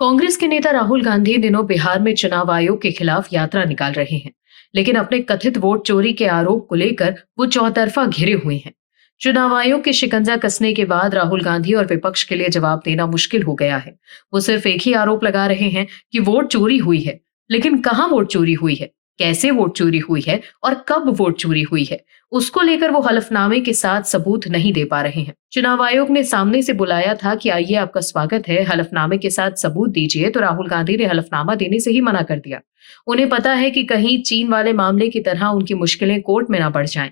कांग्रेस के नेता राहुल गांधी इन दिनों बिहार में चुनाव आयोग के खिलाफ यात्रा निकाल रहे हैं, लेकिन अपने कथित वोट चोरी के आरोप को लेकर वो चौतरफा घिरे हुए हैं। चुनाव आयोग के शिकंजा कसने के बाद राहुल गांधी और विपक्ष के लिए जवाब देना मुश्किल हो गया है। वो सिर्फ एक ही आरोप लगा रहे हैं कि वोट चोरी हुई है, लेकिन कहाँ वोट चोरी हुई है, कैसे वोट चोरी हुई है और कब वोट चोरी हुई है, उसको लेकर वो हलफनामे के साथ सबूत नहीं दे पा रहे हैं। चुनाव आयोग ने सामने से बुलाया था कि आइए आपका स्वागत है, हलफनामे के साथ सबूत दीजिए, तो राहुल गांधी ने हलफनामा देने से ही मना कर दिया। उन्हें पता है कि कहीं चीन वाले मामले की तरह उनकी मुश्किलें कोर्ट में ना बढ़ जाएं,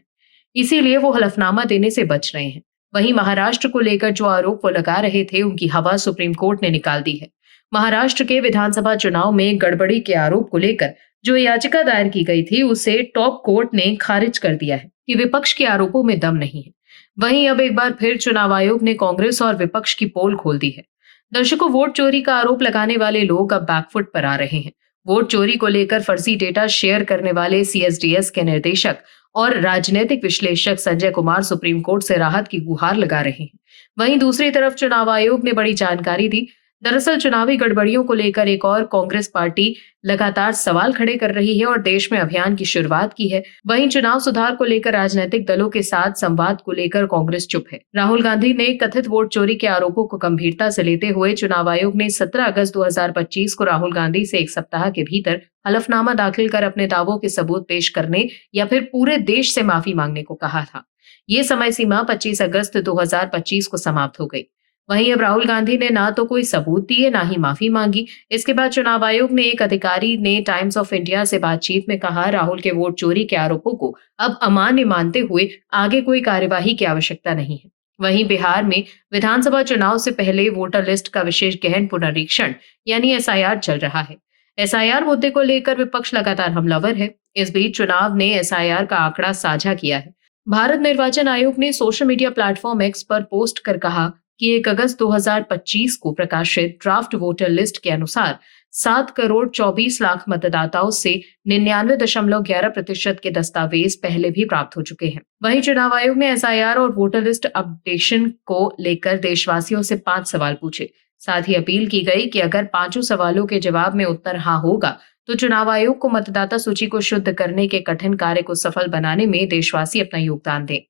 इसीलिए वो हलफनामा देने से बच रहे हैं। वहीं महाराष्ट्र को लेकर जो आरोप वो लगा रहे थे, उनकी हवा सुप्रीम कोर्ट ने निकाल दी है। महाराष्ट्र के विधानसभा चुनाव में गड़बड़ी के आरोप को लेकर जो याचिका दायर की गई थी, उसे टॉप कोर्ट ने खारिज कर दिया है कि विपक्ष के आरोपों में दम नहीं है। वहीं अब एक बार फिर चुनाव आयोग ने कांग्रेस और विपक्ष की पोल खोल दी है। दर्शकों, वोट चोरी का आरोप लगाने वाले लोग अब बैकफुट पर आ रहे हैं। वोट चोरी को लेकर फर्जी डेटा शेयर करने वाले सीएसडीएस के निर्देशक और राजनीतिक विश्लेषक संजय कुमार सुप्रीम कोर्ट से राहत की गुहार लगा रहे हैं। वहीं दूसरी तरफ चुनाव आयोग ने बड़ी जानकारी दी। दरअसल चुनावी गड़बड़ियों को लेकर एक और कांग्रेस पार्टी लगातार सवाल खड़े कर रही है और देश में अभियान की शुरुआत की है। वहीं चुनाव सुधार को लेकर राजनीतिक दलों के साथ संवाद को लेकर कांग्रेस चुप है। राहुल गांधी ने कथित वोट चोरी के आरोपों को गंभीरता से लेते हुए चुनाव आयोग ने 17 अगस्त 2025 को राहुल गांधी से एक सप्ताह के भीतर हलफनामा दाखिल कर अपने दावों के सबूत पेश करने या फिर पूरे देश से माफी मांगने को कहा था। ये समय सीमा 25 अगस्त 2025 को समाप्त हो गई। वहीं अब राहुल गांधी ने ना तो कोई सबूत दिए, ना ही माफी मांगी। इसके बाद चुनाव आयोग ने एक अधिकारी ने टाइम्स ऑफ इंडिया से बातचीत में कहा, राहुल के वोट चोरी के आरोपों को अब अमान्य मानते हुए आगे कोई कार्यवाही की आवश्यकता नहीं है। वहीं बिहार में विधानसभा चुनाव से पहले वोटर लिस्ट का विशेष गहन पुनरीक्षण यानी एसआईआर चल रहा है। एसआईआर मुद्दे को लेकर विपक्ष लगातार हमलावर है। इस बीच चुनाव ने एसआईआर का आंकड़ा साझा किया है। भारत निर्वाचन आयोग ने सोशल मीडिया प्लेटफॉर्म एक्स पर पोस्ट कर कहा कि 1 अगस्त 2025 को प्रकाशित ड्राफ्ट वोटर लिस्ट के अनुसार 7 करोड़ 24 लाख मतदाताओं से 99.11% के दस्तावेज पहले भी प्राप्त हो चुके हैं। वहीं चुनाव आयोग ने एसआईआर और वोटर लिस्ट अपडेशन को लेकर देशवासियों से 5 सवाल पूछे। साथ ही अपील की गई कि अगर पांचों सवालों के जवाब में उत्तर हाँ होगा, तो चुनाव आयोग को मतदाता सूची को शुद्ध करने के कठिन कार्य को सफल बनाने में देशवासी अपना योगदान दें।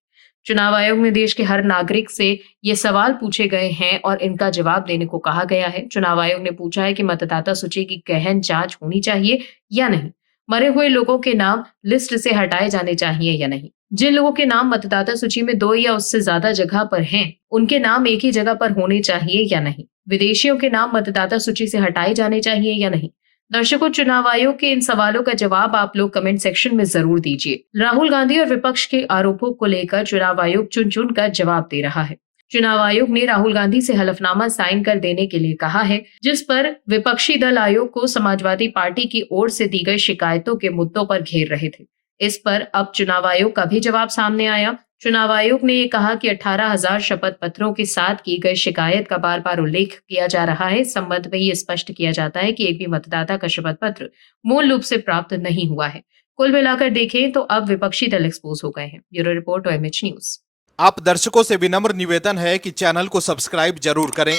चुनाव आयोग ने देश के हर नागरिक से ये सवाल पूछे गए हैं और इनका जवाब देने को कहा गया है। चुनाव आयोग ने पूछा है कि मतदाता सूची की गहन जांच होनी चाहिए या नहीं, मरे हुए लोगों के नाम लिस्ट से हटाए जाने चाहिए या नहीं, जिन लोगों के नाम मतदाता सूची में 2 या उससे ज्यादा जगह पर हैं, उनके नाम एक ही जगह पर होने चाहिए या नहीं, विदेशियों के नाम मतदाता सूची से हटाए जाने चाहिए या नहीं। दर्शकों, चुनाव आयोग के इन सवालों का जवाब आप लोग कमेंट सेक्शन में जरूर दीजिए। राहुल गांधी और विपक्ष के आरोपों को लेकर चुनाव आयोग चुन चुन कर जवाब दे रहा है। चुनाव आयोग ने राहुल गांधी से हलफनामा साइन कर देने के लिए कहा है, जिस पर विपक्षी दल आयोग को समाजवादी पार्टी की ओर से दी गई शिकायतों के मुद्दों पर घेर रहे थे। इस पर अब चुनाव आयोग का भी जवाब सामने आया। चुनाव आयोग ने ये कहा कि 18,000 शपथ पत्रों के साथ की गई शिकायत का बार बार उल्लेख किया जा रहा है। इस संबंध में ये स्पष्ट किया जाता है कि एक भी मतदाता का शपथ पत्र मूल रूप से प्राप्त नहीं हुआ है। कुल मिलाकर देखें तो अब विपक्षी दल एक्सपोज हो गए हैं। Bureau report, OMH news. आप दर्शकों से विनम्र निवेदन है कि चैनल को सब्सक्राइब जरूर करें